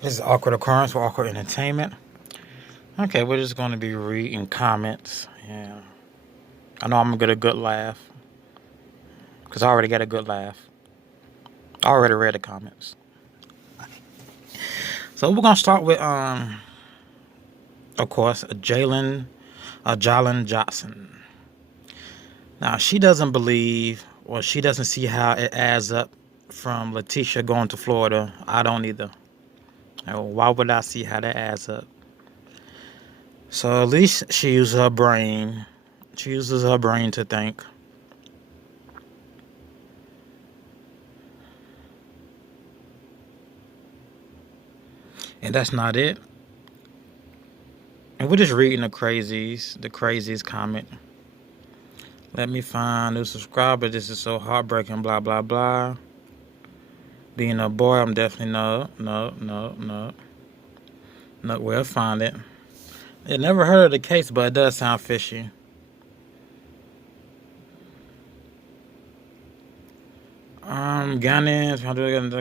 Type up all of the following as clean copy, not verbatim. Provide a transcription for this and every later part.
This is Awkward Occurrence for Awkward Entertainment. Okay, we're just going to be reading comments. Yeah. I know I'm going to get a good laugh. Because I already got a good laugh. I already read the comments. So we're going to start with, of course, Jalen Johnson. Now, she doesn't believe, or she doesn't see how it adds up from Letecia going to Florida. I don't either. Why would I see how that adds up? So at least she uses her brain. She uses her brain to think. And that's not it. And we're just reading the crazies comment. Let me find new subscriber. This is so heartbreaking, blah, blah, blah. Being a boy, I'm definitely no. We'll find it. I never heard of the case, but it does sound fishy. Gannons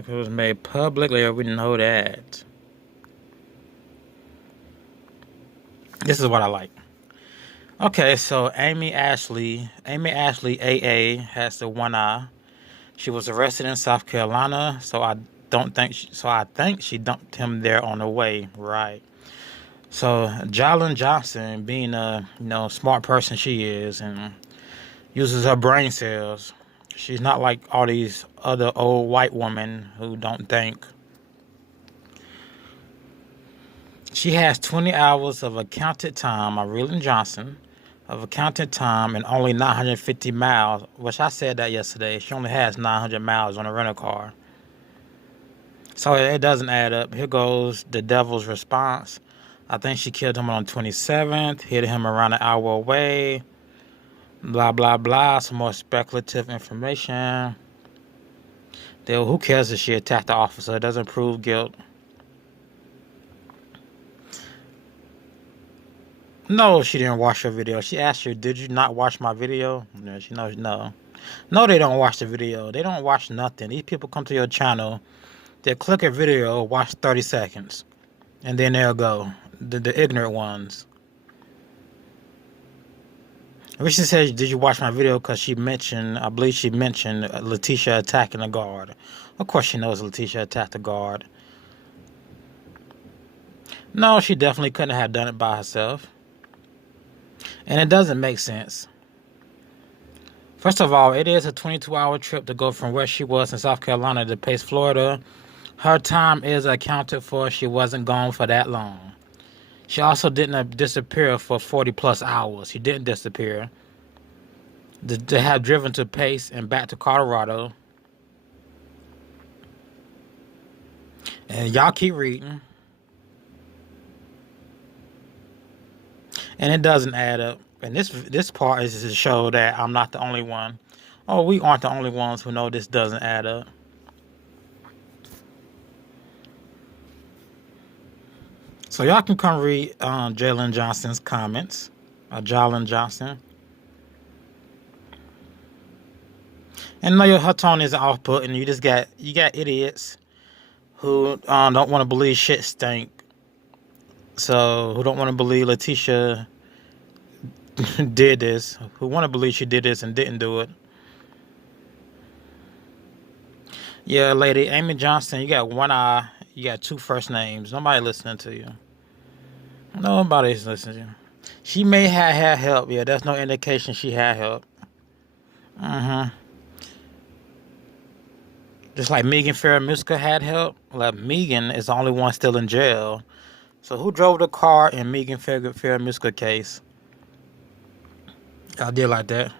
was made publicly. We know that. This is what I like. Okay, so Amy Ashley AA has the one eye. She was arrested in South Carolina, so I think she dumped him there on the way, right? So Jalen Johnson, being a smart person she is, and uses her brain cells. She's not like all these other old white women who don't think. She has 20 hours of accounted time, Reading Johnson, of accounted time, and only 950 miles, which I said that yesterday. She only has 900 miles on a rental car. So it doesn't add up. Here goes the devil's response. I think she killed him on the 27th, hit him around an hour away, blah, blah, blah. Some more speculative information. Who cares if she attacked the officer? It doesn't prove guilt. No, she didn't watch your video. She asked you, did you not watch my video? No, she knows no. No, they don't watch the video. They don't watch nothing. These people come to your channel, they'll click a video, watch 30 seconds, and then they'll go. The ignorant ones. Richard says, did you watch my video? Because I believe she mentioned Letecia attacking the guard. Of course she knows Letecia attacked the guard. No, she definitely couldn't have done it by herself. And it doesn't make sense. First of all, it is a 22-hour trip to go from where she was in South Carolina to Pace, Florida. Her time is accounted for. She wasn't gone for that long. She also didn't disappear for 40-plus hours. She didn't disappear. To have driven to Pace and back to Colorado. And y'all keep reading. And it doesn't add up. And this part is to show that I'm not the only one. Oh, we aren't the only ones who know this doesn't add up. So y'all can come read Jalen Johnson's comments. Jalen Johnson. And know her tone is off-putting. You got idiots who don't want to believe shit stink. So who don't want to believe Letecia did this, who want to believe she did this and didn't do it. Yeah, lady, Amy Johnson, you got one eye, you got two first names. Nobody listening to you. Nobody's listening to you. She may have had help. Yeah, that's no indication she had help. Just like Megan Farah-Muska had help. Like Megan is the only one still in jail. So who drove the car in Megan Farah-Muska case? I did like that.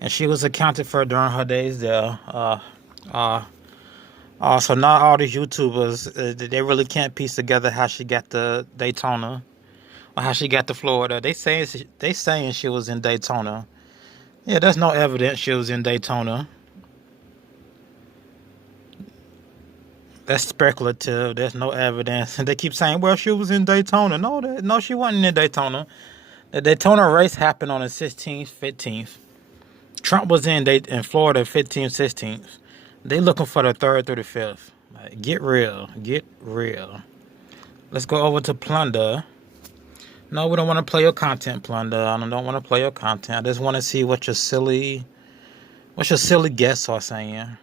And she was accounted for during her days there. So not all these YouTubers, they really can't piece together how she got to Daytona or how she got to Florida. They saying she was in Daytona. Yeah, there's no evidence she was in Daytona. That's speculative. There's no evidence. And they keep saying, well, she was in Daytona. No, she wasn't in Daytona. The Daytona race happened on the 16th, 15th. Trump was in Florida 15th, 16th. They looking for the 3rd through the 5th. Like, get real. Get real. Let's go over to Plunder. No, we don't want to play your content, Plunder. I don't want to play your content. I just want to see what your silly guests are saying.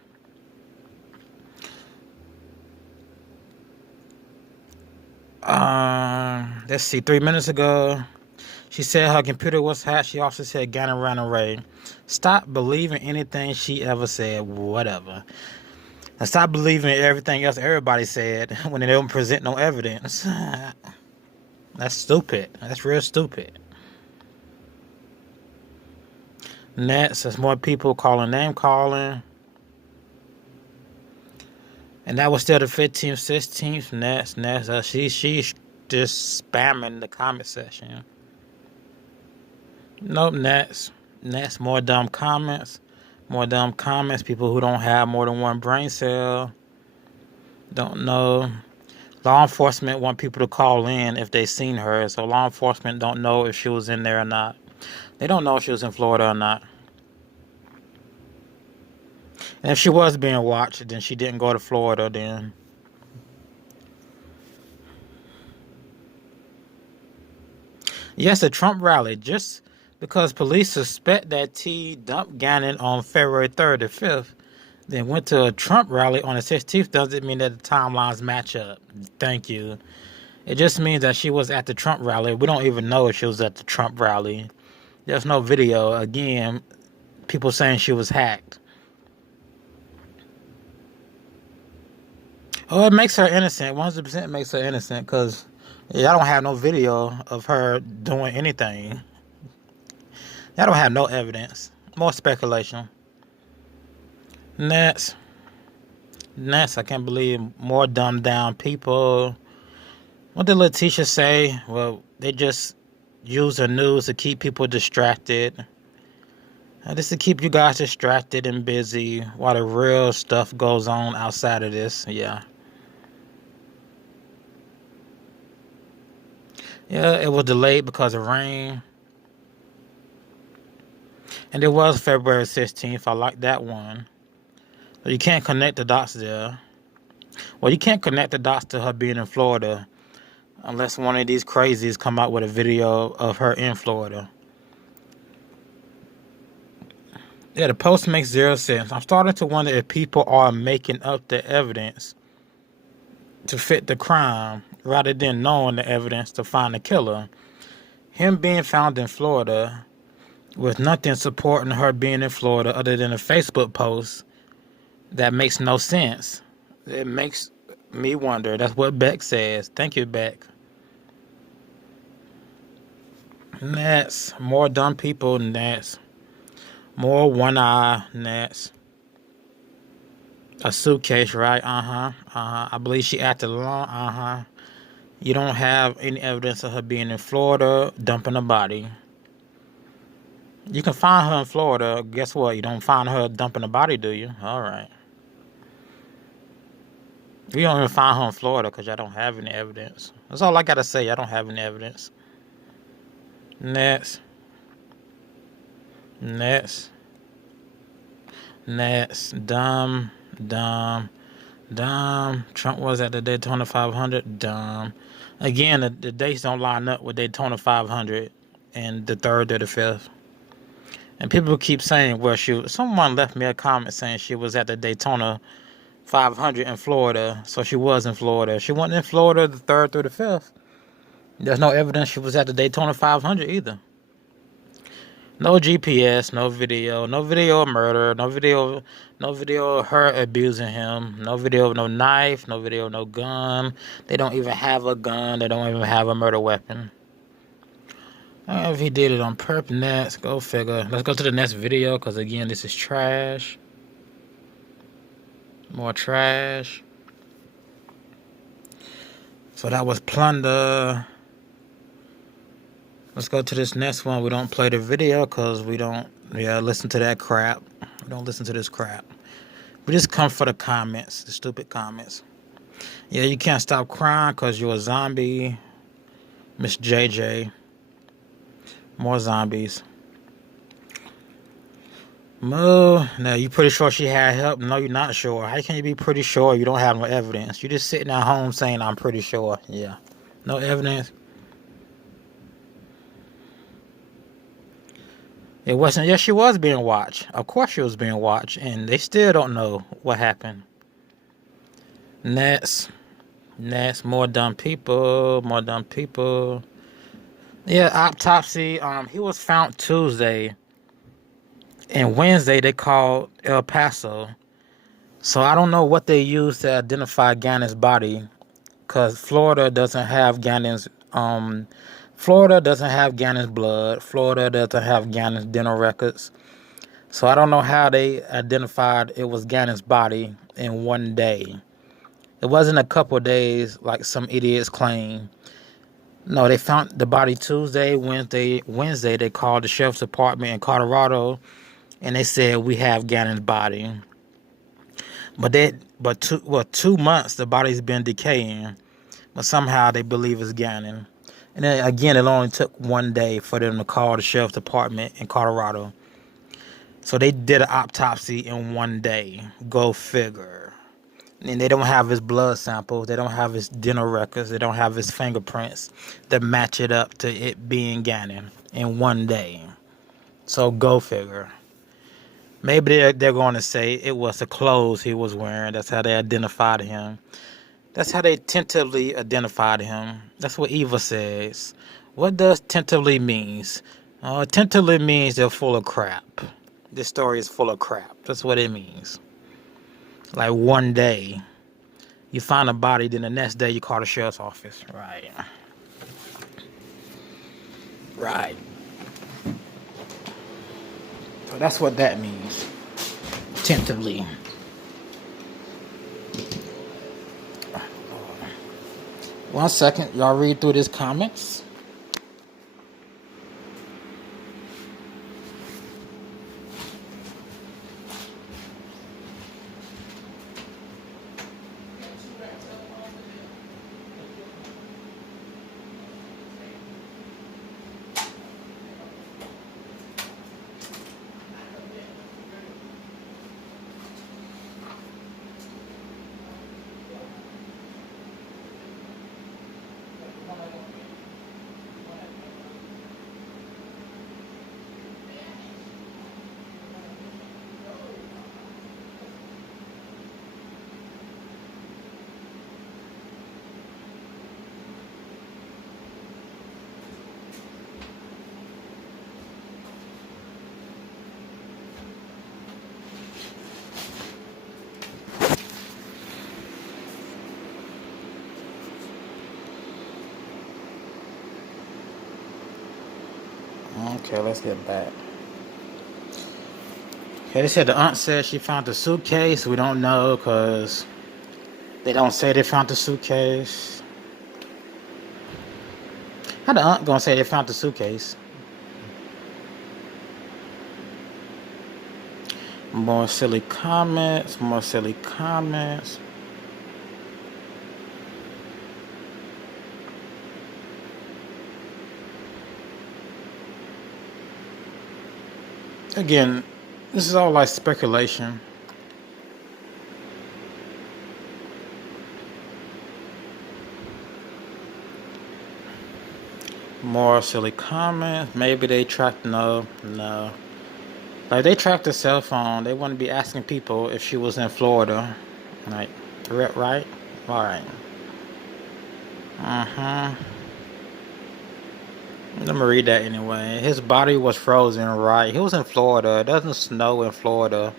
Let's see. 3 minutes ago, she said her computer was hacked. She also said Gannon ran away. Stop believing anything she ever said. Whatever. And stop believing everything else everybody said when they don't present no evidence. That's stupid. That's real stupid. Next, there's more people name calling. And that was still the 15th, 16th. Next. She's just spamming the comment section. Nope, next. More dumb comments. People who don't have more than one brain cell. Don't know. Law enforcement want people to call in if they seen her. So law enforcement don't know if she was in there or not. They don't know if she was in Florida or not. And if she was being watched, then she didn't go to Florida then. Yes, the Trump rally. Just because police suspect that T dumped Gannon on February 3rd or 5th, then went to a Trump rally on the 16th, doesn't mean that the timelines match up. Thank you. It just means that she was at the Trump rally. We don't even know if she was at the Trump rally. There's no video. Again, people saying she was hacked. Oh, it makes her innocent. 100% makes her innocent because I don't have no video of her doing anything. I don't have no evidence. More speculation. Next, I can't believe more dumbed down people. What did Letecia say? Well, they just use the news to keep people distracted. This to keep you guys distracted and busy while the real stuff goes on outside of this. Yeah, it was delayed because of rain. And it was February 16th. I like that one. You can't connect the dots there. Well, you can't connect the dots to her being in Florida unless one of these crazies come out with a video of her in Florida. Yeah, the post makes zero sense. I'm starting to wonder if people are making up the evidence to fit the crime rather than knowing the evidence to find the killer. Him being found in Florida with nothing supporting her being in Florida other than a Facebook post that makes no sense. It makes me wonder. That's what Beck says. Thank you, Beck. Next, more dumb people. Next, more one eye. Next, a suitcase, right? I believe she acted alone. You don't have any evidence of her being in Florida dumping a body. You can find her in Florida. Guess what? You don't find her dumping a body, do you? All right. You don't even find her in Florida because I don't have any evidence. That's all I got to say. I don't have any evidence. Next. Dumb. Trump was at the Daytona 500. Dumb. Again, the dates don't line up with Daytona 500 and the 3rd or the 5th. And people keep saying, well, someone left me a comment saying she was at the Daytona 500 in Florida, so she was in Florida. She wasn't in Florida the 3rd through the 5th. There's no evidence she was at the Daytona 500 either. No GPS, no video of murder, no video of her abusing him, no video of no knife, no video of no gun. They don't even have a gun. They don't even have a murder weapon. I don't know if he did it on purpose. Next, go figure. Let's go to the next video because, again, this is trash. More trash. So that was Plunder. Let's go to this next one. We don't play the video because we don't listen to that crap. We don't listen to this crap. We just come for the comments, the stupid comments. Yeah, you can't stop crying because you're a zombie. Miss JJ. More zombies. Moo, no, you pretty sure she had help? No, you're not sure. How can you be pretty sure you don't have no evidence? You're just sitting at home saying, I'm pretty sure. Yeah. No evidence. It wasn't. Yes, she was being watched. Of course she was being watched. And they still don't know what happened. Next. Next. More dumb people. More dumb people. Yeah, autopsy. He was found Tuesday. And Wednesday they called El Paso. So I don't know what they used to identify Gannon's body. Because Florida doesn't have Gannon's blood. Florida doesn't have Gannon's dental records. So I don't know how they identified it was Gannon's body in one day. It wasn't a couple of days like some idiots claim. No, they found the body Tuesday, Wednesday they called the sheriff's department in Colorado and they said we have Gannon's body. But 2 months the body's been decaying. But somehow they believe it's Gannon. And then again, it only took one day for them to call the sheriff's department in Colorado. So they did an autopsy in one day. Go figure. And they don't have his blood samples. They don't have his dental records. They don't have his fingerprints that match it up to it being Gannon in one day. So go figure. Maybe they're going to say it was the clothes he was wearing. That's how they identified him. That's how they tentatively identified him. That's what Eva says. What does tentatively means? Tentatively means they're full of crap. This story is full of crap. That's what it means. Like one day, you find a body, then the next day you call the sheriff's office. Right. Right. So that's what that means. Tentatively. One second, y'all read through these comments. Okay, let's get back. Okay, they said the aunt said she found the suitcase. We don't know because they don't say they found the suitcase. How the aunt gonna say they found the suitcase? More silly comments. More silly comments. Again, this is all like speculation. More silly comments. Maybe they tracked. No. Like they tracked the cell phone. They wouldn't be asking people if she was in Florida. Like, right? All right. Let me read that anyway. His body was frozen, right? He was in Florida. It doesn't snow in Florida.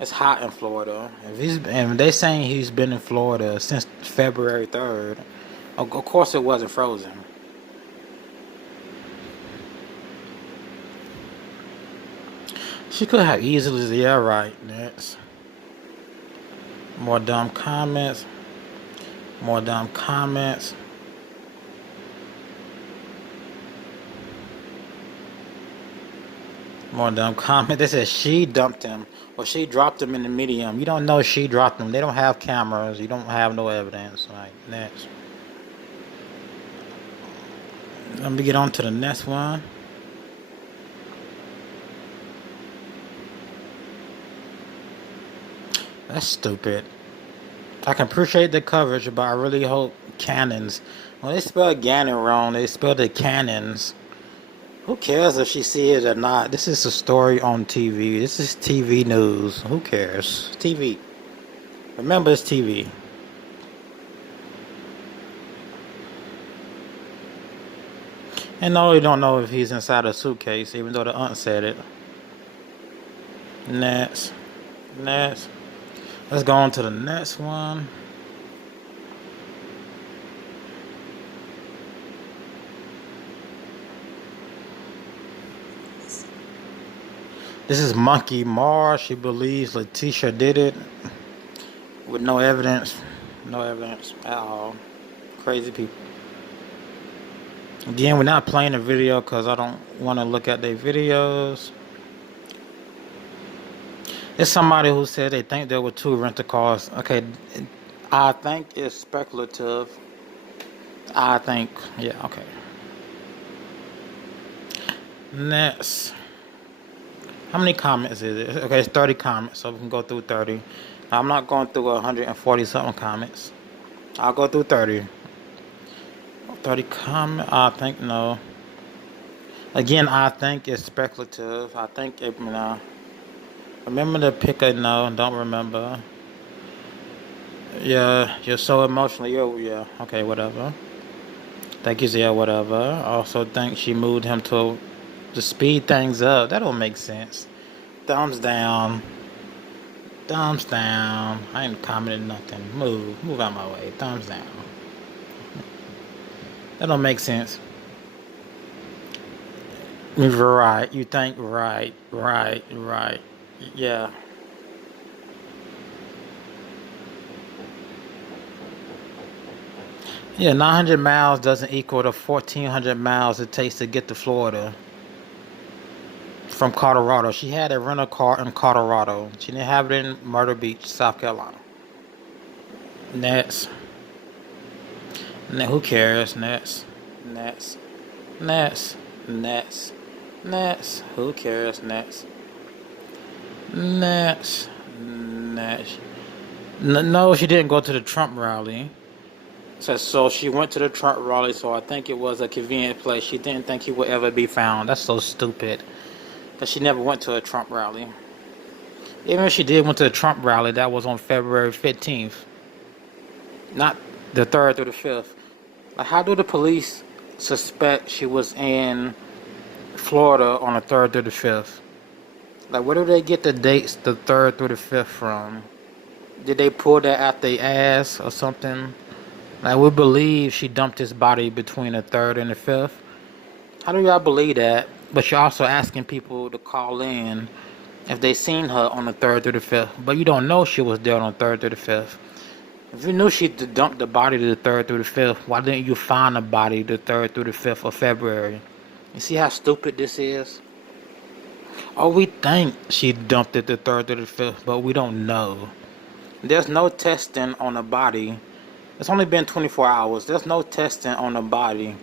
It's hot in Florida. And they saying he's been in Florida since February 3rd. Of course it wasn't frozen. She could have easily, yeah, right. Next. More dumb comments. More dumb comments. More dumb comment. They said she dumped him or she dropped him in the medium. You don't know she dropped him. They don't have cameras. You don't have no evidence. Like, next. Let me get on to the next one. That's stupid. I can appreciate the coverage, but I really hope Gannons. When they spell Gannon wrong, they spelled it Cannons. Who cares if she see it or not? This is a story on TV. This is TV news. Who cares? TV. Remember, it's TV. And no, you don't know if he's inside a suitcase, even though the aunt said it. Next. Next. Let's go on to the next one. This is Monkey Mars. She believes Letecia did it with no evidence. No evidence at all. Crazy people. Again, we're not playing the video because I don't want to look at their videos. It's somebody who said they think there were 2 rental cars. Okay, I think it's speculative. I think, yeah, okay. Next. How many comments is it? Okay, it's 30 comments, so we can go through 30. I'm not going through 140 something comments. I'll go through 30. 30 comments, I think no. Again, I think it's speculative. I think it, remember to pick a no, don't remember. Yeah, you're so emotional. Yeah, okay, whatever. Thank you, Zia, whatever. I also think she moved him to speed things up. That don't make sense. Thumbs down. Thumbs down. I ain't commenting nothing. Move out my way. Thumbs down. That don't make sense. Right. You think right. Yeah. Yeah, 900 miles doesn't equal the 1,400 miles it takes to get to Florida from Colorado. She had a rental car in Colorado. She didn't have it in Myrtle Beach, South Carolina. Next. Who cares? Next. Who cares? Next. No, she didn't go to the Trump rally. So she went to the Trump rally, so I think it was a convenient place. She didn't think he would ever be found. That's so stupid. Because she never went to a Trump rally. Even if she did went to a Trump rally, that was on February 15th. Not the 3rd through the 5th. Like, how do the police suspect she was in Florida on the 3rd through the 5th? Like, where do they get the dates the 3rd through the 5th from? Did they pull that out their ass or something? Like, we believe she dumped his body between the 3rd and the 5th. How do y'all believe that? But you're also asking people to call in if they seen her on the 3rd through the 5th. But you don't know she was there on the 3rd through the 5th. If you knew she dumped the body to the 3rd through the 5th, why didn't you find the body the 3rd through the 5th of February? You see how stupid this is? Oh, we think she dumped it the 3rd through the 5th, but we don't know. There's no testing on the body. It's only been 24 hours. There's no testing on the body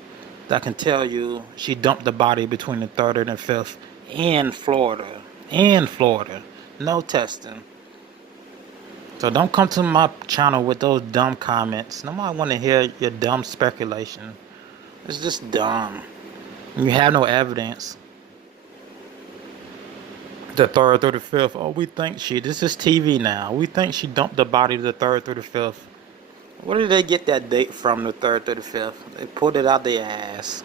that can tell you she dumped the body between the 3rd and the 5th in Florida. No testing. So don't come to my channel with those dumb comments. Nobody want to hear your dumb speculation. It's just dumb. You have no evidence. The 3rd through the 5th. Oh, we think this is TV now. We think she dumped the body the 3rd through the 5th. Where did they get that date from, the 3rd through the 5th? They pulled it out their ass.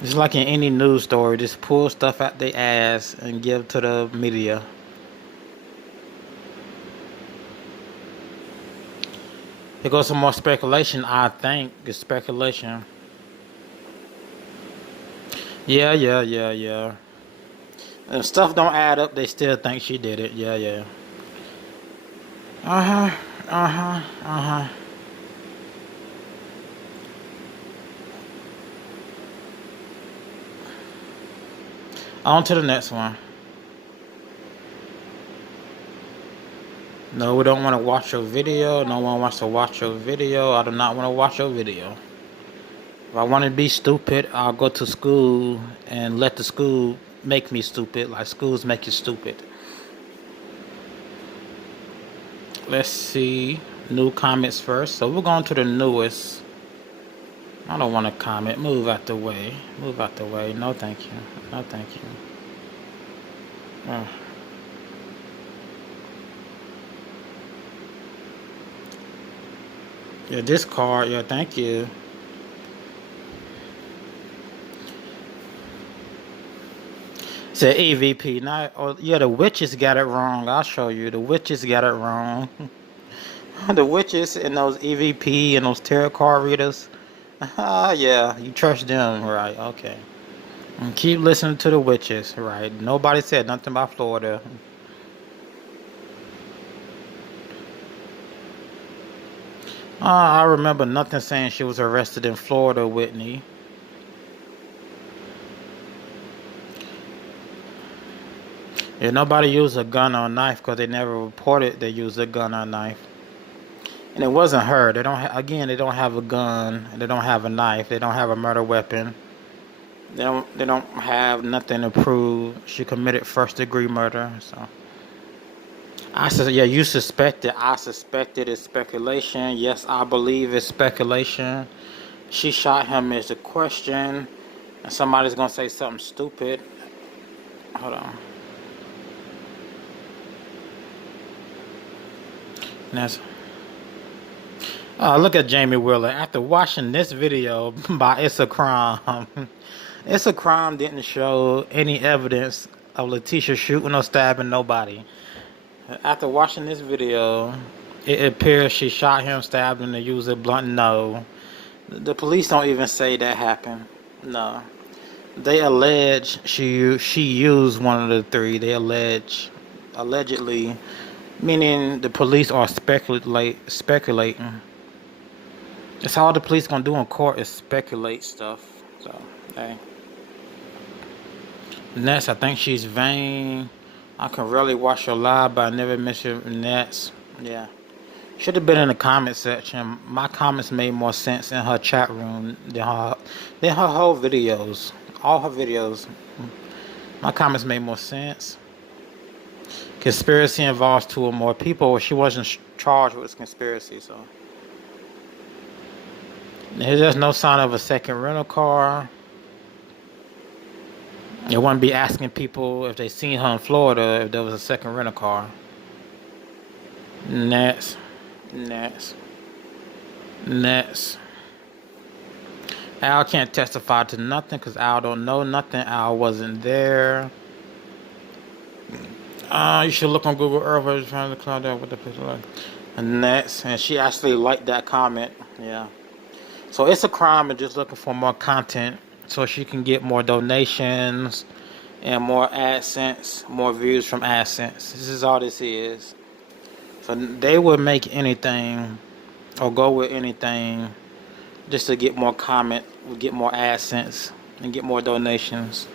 Just like in any news story, just pull stuff out their ass and give to the media. Here goes some more speculation, I think. It's speculation. Yeah. And stuff don't add up, they still think she did it. Yeah. On to the next one. No, we don't want to watch your video. No one wants to watch your video. I do not want to watch your video. If I want to be stupid, I'll go to school and let the school make me stupid, like schools make you stupid. Let's see. New comments first. So we're going to the newest. I don't want to comment. Move out the way. Move out the way. No, thank you. No, thank you. Yeah, this card. Yeah, thank you. Said EVP. Not. Oh, yeah, the witches got it wrong. I'll show you. The witches got it wrong. The witches and those EVP and those tarot card readers. Yeah, you trust them, right? Okay. And keep listening to the witches, right? Nobody said nothing about Florida. I remember nothing saying she was arrested in Florida, Whitney. Yeah, nobody used a gun or knife because they never reported they used a gun or knife. And it wasn't her. They don't. Again, they don't have a gun. They don't have a knife. They don't have a murder weapon. They don't have nothing to prove she committed first-degree murder. So I said, yeah, you suspected. I suspected it's speculation. Yes, I believe it's speculation. She shot him is the question, and somebody's gonna say something stupid. Hold on. That's. Look at Jamie Wheeler. After watching this video by It's a Crime, It's a Crime didn't show any evidence of Letecia shooting or stabbing nobody. After watching this video, it appears she shot him, stabbed him, to use a blunt. No. The police don't even say that happened. No. They allege she used one of the three. They allegedly, meaning the police are speculating. That's all the police gonna do in court is speculate stuff. So, hey. Next, I think she's vain. I can rarely watch her live, but I never miss her next. Yeah. Should have been in the comment section. My comments made more sense in her chat room than her whole videos. All her videos. My comments made more sense. Conspiracy involves 2 or more people. She wasn't charged with conspiracy, so. There's no sign of a second rental car. It wouldn't be asking people if they seen her in Florida if there was a second rental car. Next. Al can't testify to nothing because Al don't know nothing. Al wasn't there. You should look on Google Earth trying to cloud out what the picture like. And next, and she actually liked that comment. Yeah. So It's a Crime and just looking for more content so she can get more donations and more AdSense, more views from AdSense. This is all this is. So they would make anything or go with anything just to get more comment, get more AdSense, and get more donations.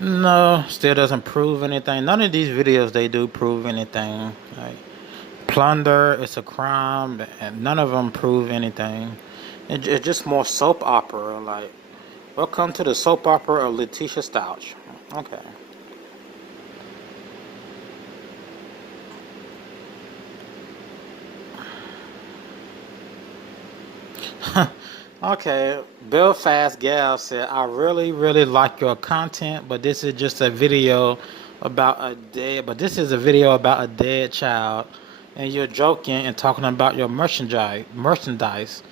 No, still doesn't prove anything. None of these videos they do prove anything. Like Plunder, It's a Crime, and none of them prove anything. It's just more soap opera. Like, welcome to the soap opera of Letecia Stauch. Okay. Okay, Belfast Gal said, I really like your content, but this is just a video about a dead child, and you're joking and talking about your merchandise.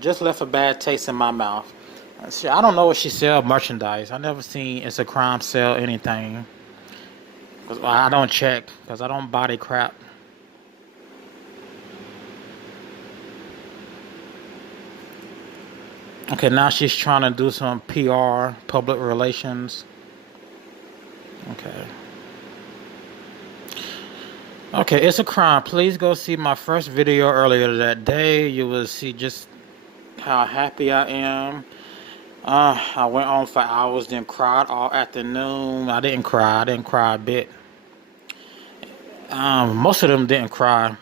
Just left a bad taste in my mouth. I don't know if she sell merchandise. I never seen It's a Crime sell anything. Cause I don't check, because I don't buy the crap. Okay, now she's trying to do some PR, public relations. Okay, It's a Crime. Please go see my first video earlier that day. You will see just how happy I am. I went on for hours, then cried all afternoon. I didn't cry a bit. Most of them didn't cry.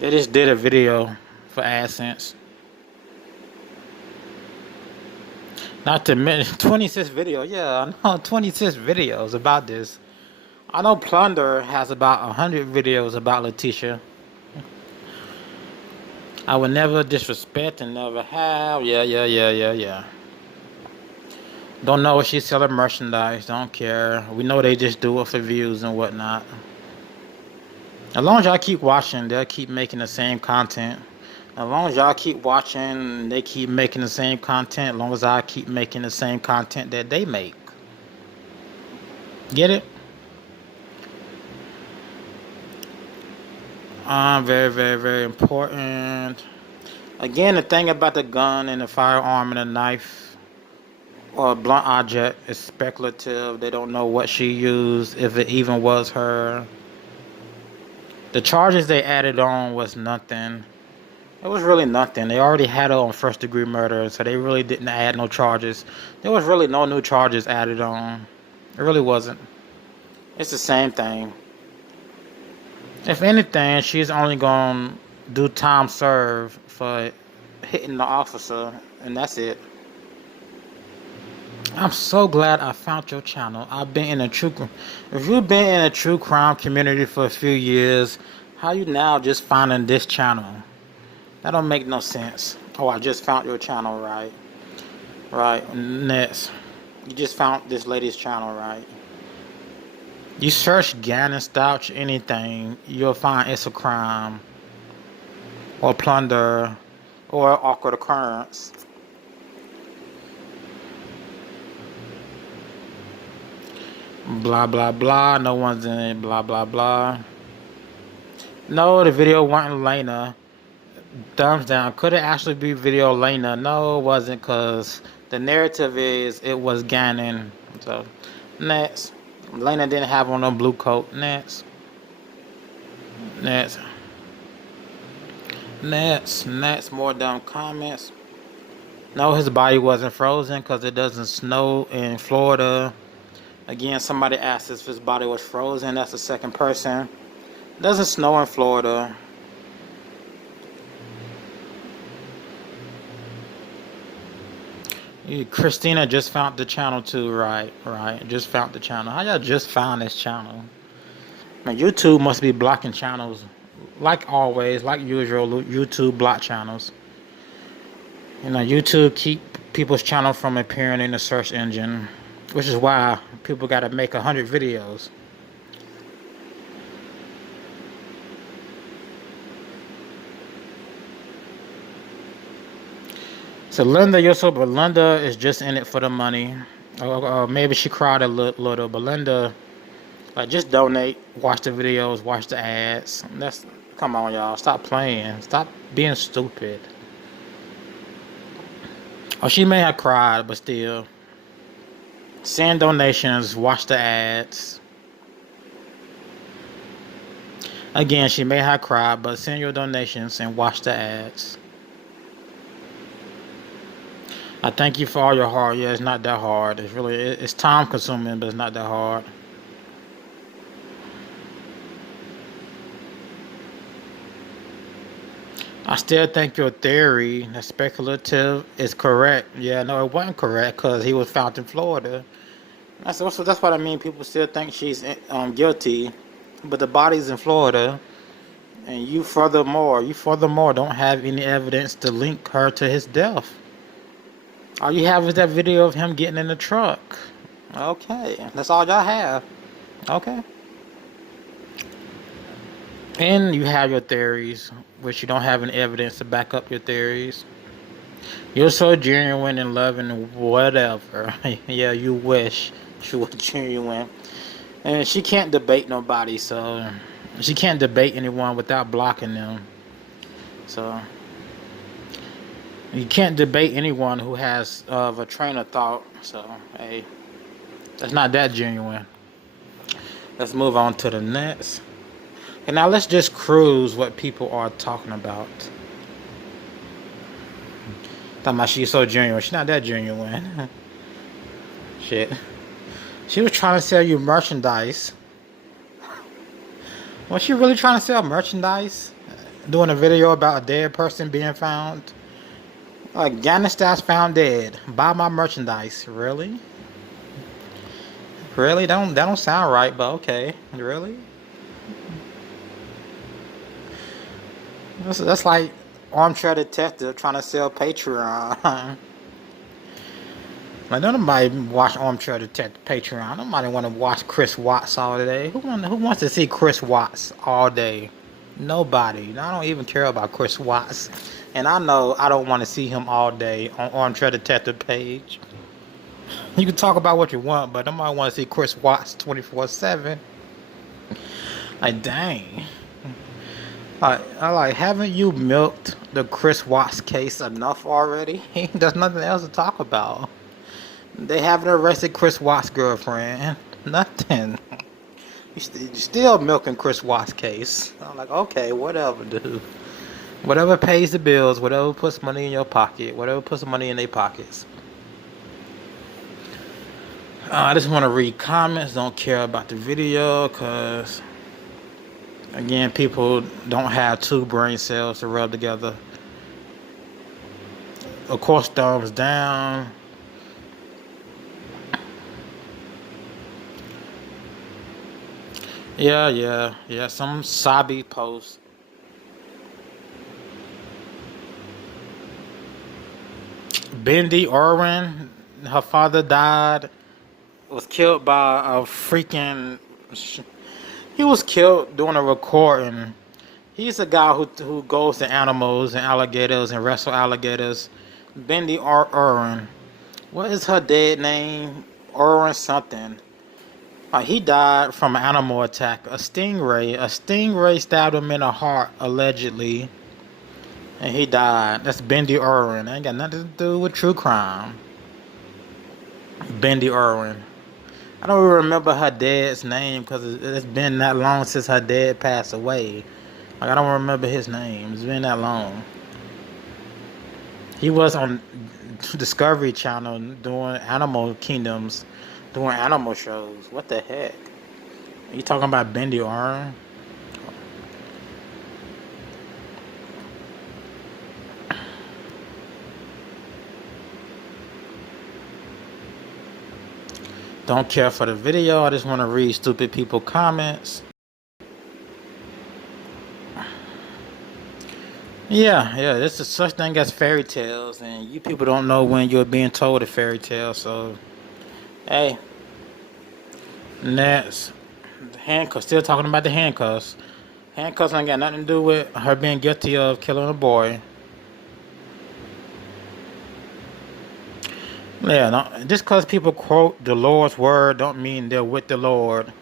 They just did a video for AdSense. Not to mention 26 videos. Yeah, I know 26 videos about this. I know Plunder has about 100 videos about Letecia. I would never disrespect and never have. Yeah. Don't know if she's selling merchandise. Don't care. We know they just do it for views and whatnot. As long as y'all keep watching, they'll keep making the same content. As long as y'all keep watching, they keep making the same content. As long as I keep making the same content that they make. Get it? Very important. Again, the thing about the gun and the firearm and the knife or a blunt object is speculative. They don't know what she used, if it even was her. The charges they added on was nothing. It was really nothing. They already had her on first-degree murder, so they really didn't add no charges. There was really no new charges added on. It really wasn't. It's the same thing. If anything, she's only gonna do time served for hitting the officer, and that's it. I'm so glad I found your channel. If you've been in a true crime community for a few years, how you now just finding this channel? That don't make no sense. Oh, I just found your channel, right? Right, next. You just found this lady's channel, right? You search Gannon Stauch anything, you'll find It's a Crime, or Plunder, or Awkward Occurrence. Blah blah blah, no one's in it, blah blah blah. No, the video wasn't Lena. Thumbs down. Could it actually be video Lena? No, it wasn't, because the narrative is it was Gannnon. So, next. Lena didn't have on a blue coat. Next. More dumb comments. No, his body wasn't frozen because it doesn't snow in Florida. Again, somebody asked if his body was frozen. That's the second person. It doesn't snow in Florida. Christina just found the channel too, right? Just found the channel. How y'all just found this channel? Now, YouTube must be blocking channels. Like always, like usual, YouTube block channels. You know, YouTube keep people's channel from appearing in the search engine, which is why people got to make 100 videos. So but Linda is just in it for the money. Maybe she cried a little, but Linda, like, just donate, watch the videos, watch the ads. Come on, y'all, stop playing, stop being stupid. Oh, she may have cried, but still, send donations, watch the ads. Again, she may have cried, but send your donations and watch the ads. I thank you for all your hard. Yeah, it's not that hard. It's time consuming, but it's not that hard. I still think your theory, that's speculative, is correct. Yeah, no, it wasn't correct because he was found in Florida. That's what I mean. People still think she's guilty, but the body's in Florida, and you furthermore don't have any evidence to link her to his death. All you have is that video of him getting in the truck. Okay, that's all y'all have. Okay. And you have your theories, which you don't have any evidence to back up your theories. You're so genuine and loving, whatever. Yeah, you wish she was genuine. And she can't debate nobody, so she can't debate anyone without blocking them. So you can't debate anyone who has a train of thought. So, hey, that's not that genuine. Let's move on to the next. And now let's just cruise what people are talking about. Talking about she's so genuine. She's not that genuine. Shit. She was trying to sell you merchandise. Was she really trying to sell merchandise? Doing a video about a dead person being found? Gannon Stauch found dead. Buy my merchandise. Really? Really? That don't sound right, but okay. Really? That's like armchair detective trying to sell Patreon. Like nobody watch Armchair Detective Patreon. Nobody want to watch Chris Watts all day. Who wants to see Chris Watts all day? Nobody. I don't even care about Chris Watts, and I know I don't want to see him all day on Armchair Detective page. You can talk about what you want, but nobody want to see Chris Watts 24/7. Like dang. Haven't you milked the Chris Watts case enough already? There's nothing else to talk about. They haven't arrested Chris Watts' girlfriend. Nothing. You're still milking Chris Watts' case. I'm like, okay, whatever, dude. Whatever pays the bills, whatever puts money in your pocket, whatever puts money in their pockets. I just want to read comments. Don't care about the video because, again, people don't have two brain cells to rub together. Of course, thumbs down. Yeah. Some sobby post. Bendy Irwin, her father died. Was killed by a freaking. He was killed doing a recording. He's a guy who goes to animals and alligators and wrestle alligators. Bendy Irwin. What is her dead name? Irwin something. He died from an animal attack. A stingray stabbed him in the heart, allegedly. And he died. That's Bendy Irwin. Ain't got nothing to do with true crime. Bendy Irwin. I don't even remember her dad's name because it's been that long since her dad passed away. I don't remember his name. It's been that long. He was on Discovery Channel doing Animal Kingdoms, doing animal shows. What the heck? Are you talking about Bendy Irwin? Don't care for the video. I just want to read stupid people comments. Yeah. This is such thing as fairy tales, and you people don't know when you're being told a fairy tale. So, hey, next, handcuffs. Still talking about the handcuffs. Handcuffs ain't got nothing to do with her being guilty of killing a boy. Yeah, no, just because people quote the Lord's word don't mean they're with the Lord.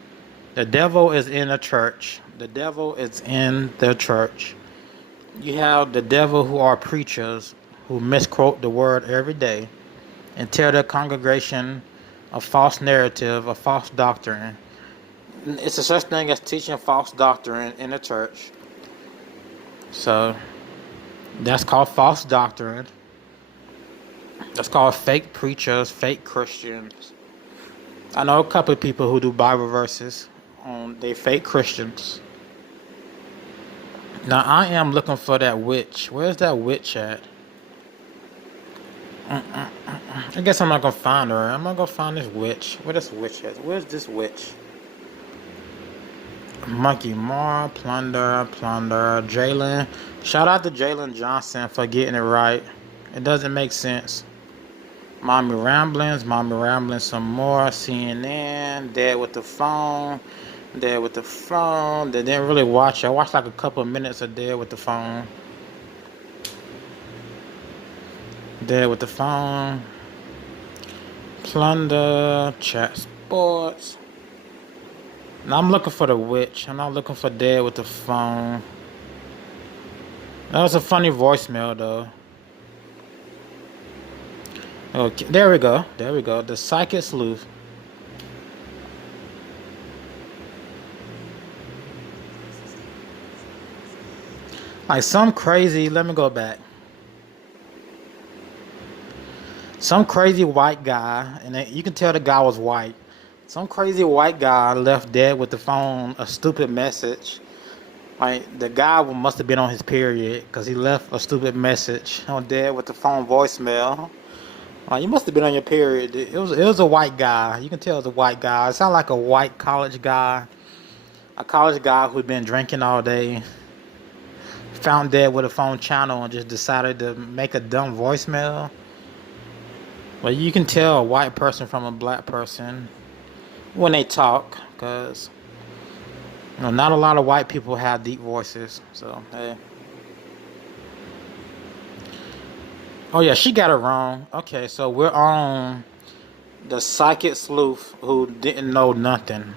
The devil is in a church. The devil is in the church. You have the devil who are preachers who misquote the word every day and tell their congregation a false narrative, a false doctrine. It's a such thing as teaching false doctrine in the church. So that's called false doctrine. That's called fake preachers, fake Christians. I know a couple of people who do Bible verses. They fake Christians. Now I am looking for that witch. Where's that witch at? I guess I'm not gonna find her. I'm not gonna find this witch. Where this witch at? Where's this witch? Monkey Mar, Plunder, Jalen. Shout out to Jalen Johnson for getting it right. It doesn't make sense. Mommy Ramblings some more. CNN, Dead with the Phone. They didn't really watch it. I watched like a couple of minutes of Dead with the Phone. Plunder, Chat Sports. Now I'm looking for the witch. I'm not looking for Dead with the Phone. That was a funny voicemail though. Okay, there we go. The Psychic Sleuth. Like some crazy, let me go back. Some crazy white guy, and you can tell the guy was white. Some crazy white guy left Dead with the Phone a stupid message Like, the guy must have been on his period because he left a stupid message on there with the phone voicemail. Like, you must have been on your period. It was a white guy. You can tell it was a white guy. It sounded like a white college guy. A college guy who'd been drinking all day. Found dead with a phone channel and just decided to make a dumb voicemail. Well, you can tell a white person from a black person when they talk, because not a lot of white people have deep voices. So, hey. Oh yeah, she got it wrong. Okay, so we're on the psychic sleuth who didn't know nothing.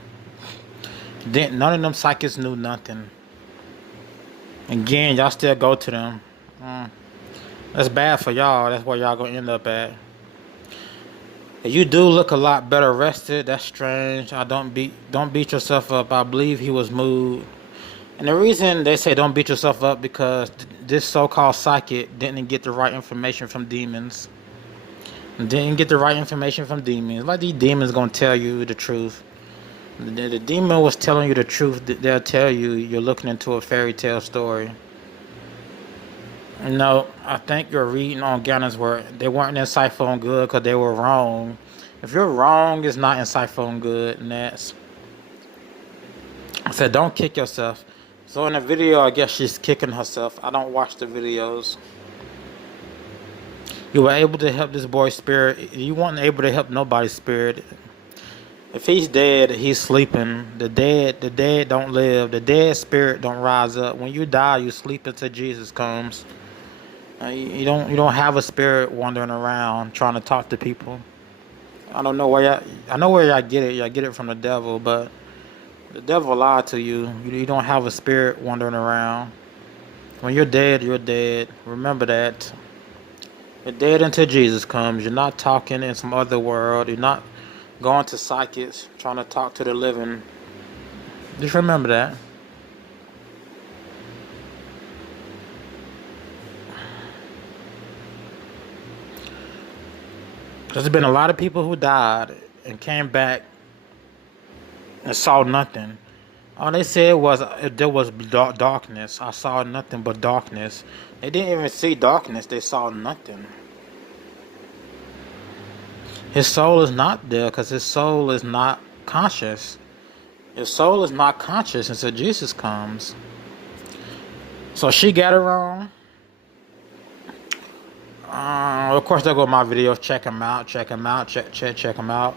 None of them psychics knew nothing. Again, y'all still go to them. That's bad for y'all. That's where y'all gonna end up at. You do look a lot better rested. That's strange. Don't beat yourself up. I believe he was moved. And the reason they say don't beat yourself up because this so-called psychic didn't get the right information from demons. Didn't get the right information from demons. Like, these demons gonna tell you the truth. The demon was telling you the truth. They'll tell you you're looking into a fairy tale story. No, I think you're reading on Gannon's work. They weren't insightful and good because they were wrong. If you're wrong, it's not insightful and good. And that's... I said, don't kick yourself. So in the video, I guess she's kicking herself. I don't watch the videos. You were able to help this boy's spirit. You weren't able to help nobody's spirit. If he's dead, he's sleeping. The dead don't live. The dead spirit don't rise up. When you die, you sleep until Jesus comes. You don't have a spirit wandering around trying to talk to people. I don't know where y'all... I know where y'all get it. Y'all get it from the devil, but the devil lied to you. You don't have a spirit wandering around. When you're dead, you're dead. Remember that. You're dead until Jesus comes. You're not talking in some other world. You're not going to psychics trying to talk to the living. Just remember that. There's been a lot of people who died and came back and saw nothing. All they said was there was darkness. I saw nothing but darkness. They didn't even see darkness. They saw nothing. His soul is not there because his soul is not conscious. His soul is not conscious until Jesus comes. So she got it wrong. Of course, they'll go to my videos. Check them out. Check them out. Check them out.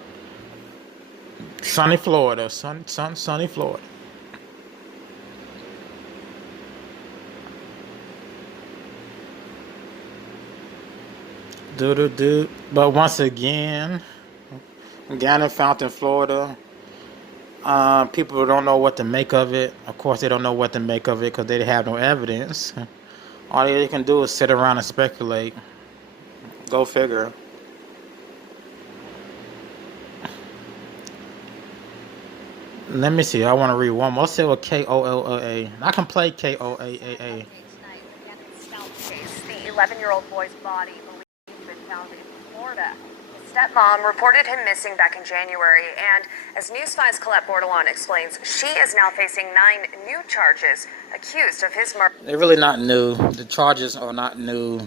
Sunny Florida. Sunny Florida. But once again, Gannon Fountain, Florida. People don't know what to make of it. Of course, they don't know what to make of it because they have no evidence. All they can do is sit around and speculate. Go figure. Let me see. I want to read one more. Let's say with K-O-L-A. I can play K-O-A-A-A. The 11-year-old boy's body believed been found in Florida. His stepmom reported him missing back in January, and as News 5's Colette Bordelon explains, she is now facing 9 new charges accused of his murder. They're really not new. The charges are not new.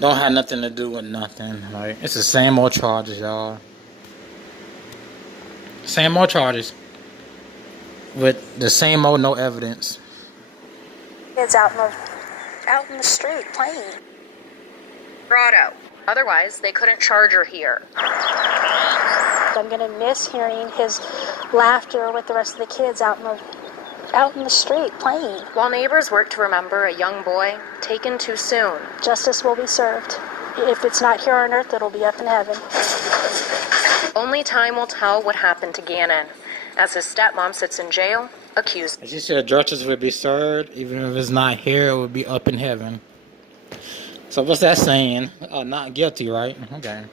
Don't have nothing to do with nothing. Like, it's the same old charges, y'all. Same old charges. With the same old no evidence. Kids out in the street playing. Grotto. Otherwise, they couldn't charge her here. I'm gonna miss hearing his laughter with the rest of the kids out in the street playing. While neighbors work to remember a young boy taken too soon. Justice will be served. If it's not here on earth, it'll be up in heaven. Only time will tell what happened to Gannon, as his stepmom sits in jail, accused. She said justice would be served, even if it's not here, it would be up in heaven. So what's that saying? Not guilty, right? Okay.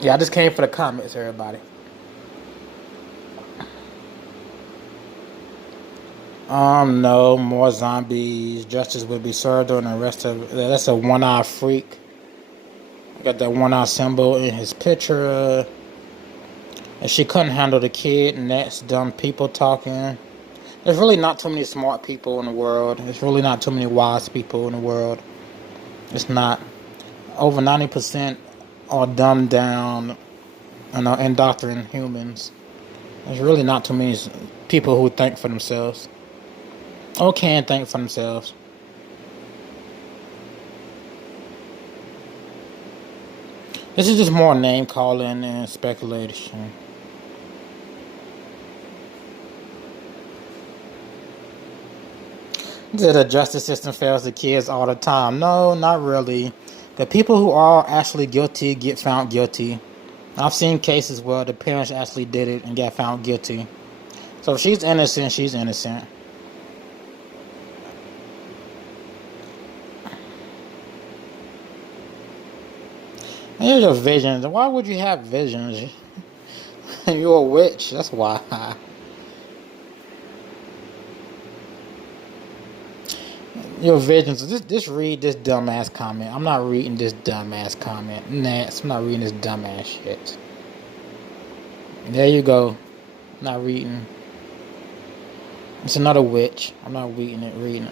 Yeah, I just came for the comments, everybody. No more zombies. Justice will be served on the rest of... That's a one-eye freak. Got that one-eye symbol in his picture. And she couldn't handle the kid, and that's dumb people talking. There's really not too many smart people in the world. There's really not too many wise people in the world. It's not. Over 90% are dumbed down and are indoctrinating humans. There's really not too many people who think for themselves or can think for themselves. This is just more name calling and speculation. The justice system fails the kids all the time. No, not really. The people who are actually guilty get found guilty. I've seen cases where the parents actually did it and got found guilty. So if she's innocent, she's innocent. Here's your visions. Why would you have visions? You're a witch. That's why. Your visions. Just read this dumbass comment. I'm not reading this dumbass comment. Next, I'm not reading this dumbass shit. There you go. I'm not reading. It's another witch. I'm not reading it.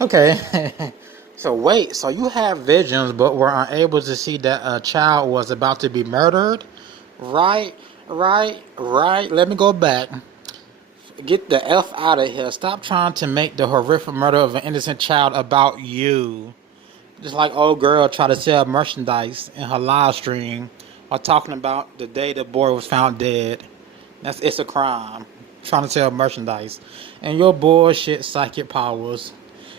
Okay. So wait. So you have visions, but were unable to see that a child was about to be murdered? Right. Let me go back. Get the F out of here. Stop trying to make the horrific murder of an innocent child about you. Just like old girl tried to sell merchandise in her live stream while talking about the day the boy was found dead. It's a crime. Trying to sell merchandise. And your bullshit psychic powers.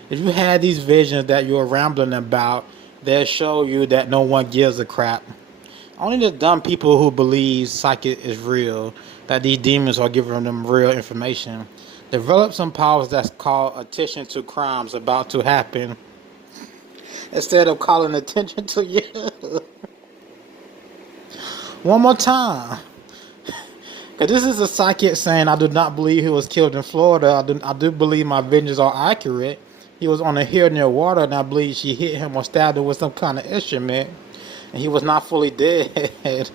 If you had these visions that you're rambling about, they'll show you that no one gives a crap. Only the dumb people who believe psychic is real, that these demons are giving them real information, develop some powers that's called attention to crimes about to happen, instead of calling attention to you. One more time. Because this is a psychic saying, I do not believe he was killed in Florida. I do believe my visions are accurate. He was on a hill near water, and I believe she hit him or stabbed him with some kind of instrument. And he was not fully dead.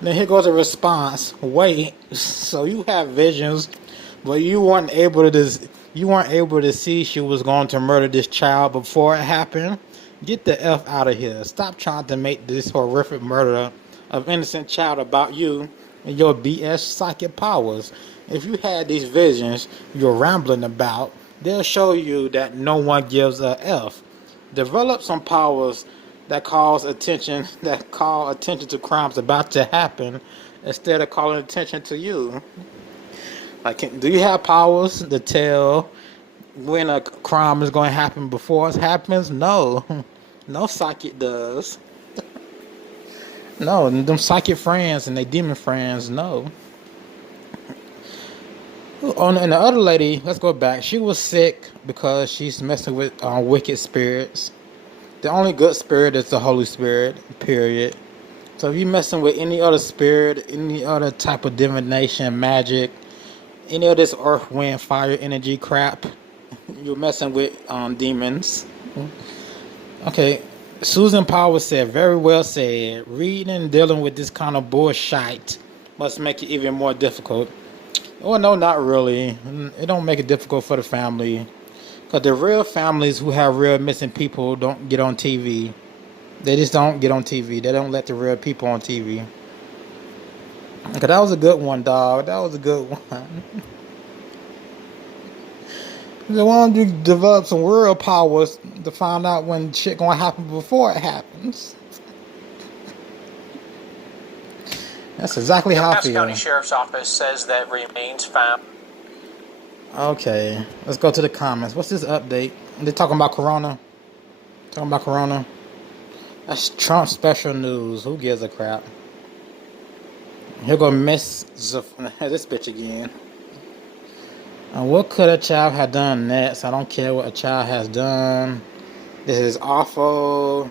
Then here goes a response. Wait, so you have visions, but you weren't able to see she was going to murder this child before it happened? Get the F out of here. Stop trying to make this horrific murder of innocent child about you and your BS psychic powers. If you had these visions you're rambling about, they'll show you that no one gives a F. Develop some powers that call attention to crimes about to happen instead of calling attention to you. Like, do you have powers to tell when a crime is going to happen before it happens? No. No psychic does. No, them psychic friends and they demon friends, no. And the other lady, let's go back. She was sick because she's messing with wicked spirits. The only good spirit is the Holy Spirit, period. So if you're messing with any other spirit, any other type of divination, magic, any of this earth, wind, fire, energy crap, you're messing with demons. Okay, Susan Powers said, very well said. Reading and dealing with this kind of bullshit must make it even more difficult. Well, no, not really. It don't make it difficult for the family. Because the real families who have real missing people don't get on TV. They just don't get on TV. They don't let the real people on TV. Because that was a good one, dog. That was a good one. They want you to develop some real powers to find out when shit gonna happen before it happens. That's exactly how I feel. The County Sheriff's Office says that remains found. Okay, let's go to the comments. What's this update? They're talking about Corona. That's Trump special news. Who gives a crap? Here go Miss this bitch again. What could a child have done next? I don't care what a child has done. This is awful.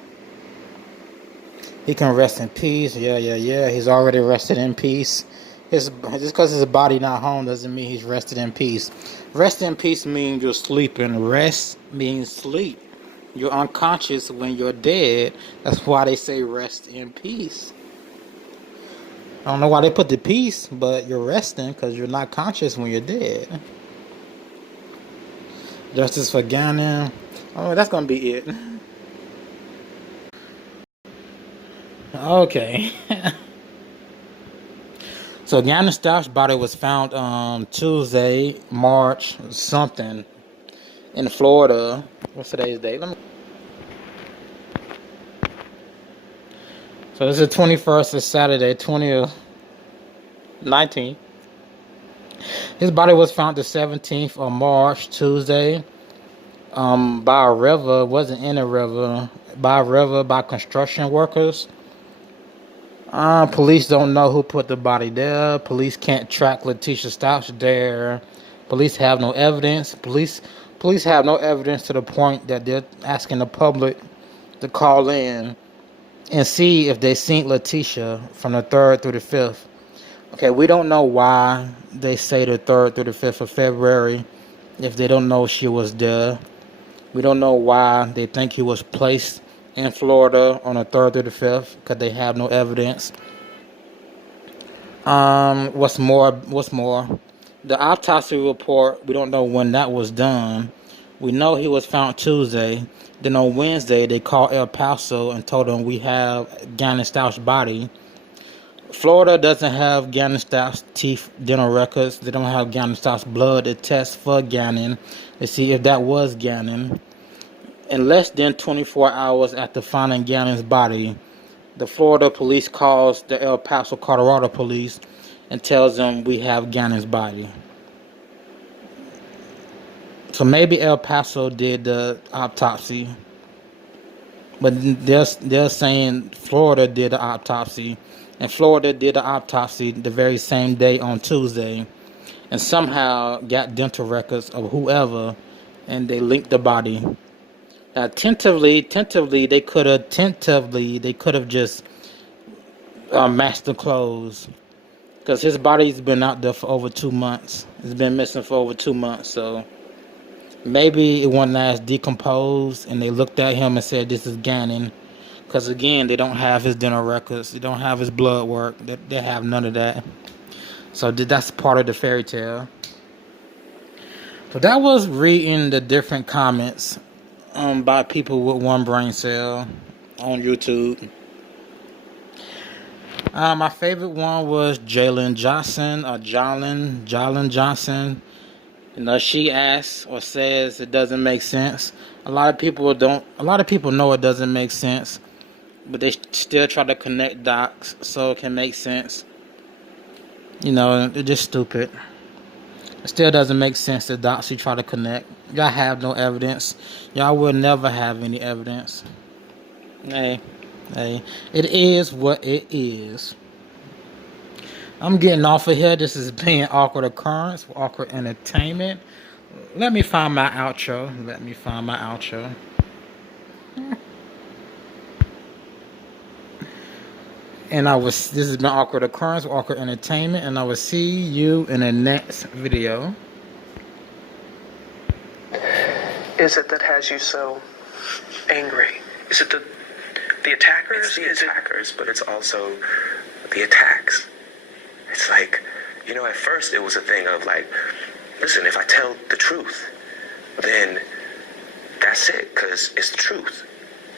He can rest in peace. Yeah. He's already rested in peace. Just because his body not home doesn't mean he's rested in peace. Rest in peace means you're sleeping. Rest means sleep. You're unconscious when you're dead. That's why they say rest in peace. I don't know why they put the peace, but you're resting because you're not conscious when you're dead. Justice for Gannon. Oh, that's gonna be it. Okay. So Gannon Stauch's body was found Tuesday, March something, in Florida. What's today's date? So this is the 21st, it's Saturday, 19th. His body was found the 17th of March, Tuesday, by a river. It wasn't in a river, by construction workers. Police don't know who put the body there. Police can't track Letecia Stauch there. Police have no evidence. Police have no evidence to the point that they're asking the public to call in and see if they seen Letecia from the 3rd through the 5th. Okay, we don't know why they say the 3rd through the 5th of February if they don't know she was there. We don't know why they think he was placed in Florida on the 3rd through the 5th because they have no evidence. What's more? The autopsy report, we don't know when that was done. We know he was found Tuesday. Then on Wednesday, they called El Paso and told them we have Gannon Stauch's body. Florida doesn't have Gannon Stauch's teeth dental records. They don't have Gannon Stauch's blood to test for Gannnon to see if that was Gannnon. In less than 24 hours after finding Gannon's body, the Florida police calls the El Paso, Colorado police and tells them we have Gannon's body. So maybe El Paso did the autopsy, but they're saying Florida did the autopsy, and Florida did the autopsy the very same day on Tuesday, and somehow got dental records of whoever, and they linked the body. Now, tentatively, they could have just matched the clothes, because his body's been out there for over 2 months. It's been missing for over 2 months, so maybe it wasn't as decomposed, and they looked at him and said, "This is Gannnon," because again, they don't have his dental records, they don't have his blood work, they have none of that. So that's part of the fairy tale. So that was reading the different comments by people with one brain cell on YouTube. My favorite one was Jalen Johnson. You know, she asks or says it doesn't make sense. A lot of people know it doesn't make sense, but they still try to connect dots so it can make sense. You know, they're just stupid. It still doesn't make sense, the dots you try to connect. Y'all have no evidence. Y'all will never have any evidence. Hey, it is what it is. I'm getting off of here. This is being Awkward Occurrence for Awkward Entertainment. Let me find my outro. And this has been Awkward Occurrence for Awkward Entertainment, and I will see you in the next video. Is it that has you so angry? Is it the attackers? It's the attackers, but it's also the attacks. It's like, you know, at first it was a thing of like, listen, if I tell the truth, then that's it, because it's the truth.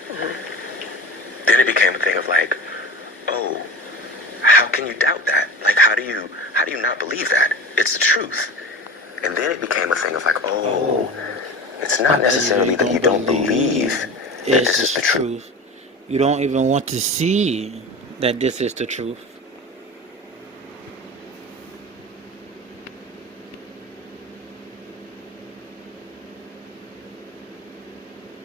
Mm-hmm. Then it became a thing of like, oh, how can you doubt that? Like, how do you not believe that? It's the truth. And then it became a thing of like, oh, it's not necessarily that you don't believe that this is the truth. You don't even want to see that this is the truth.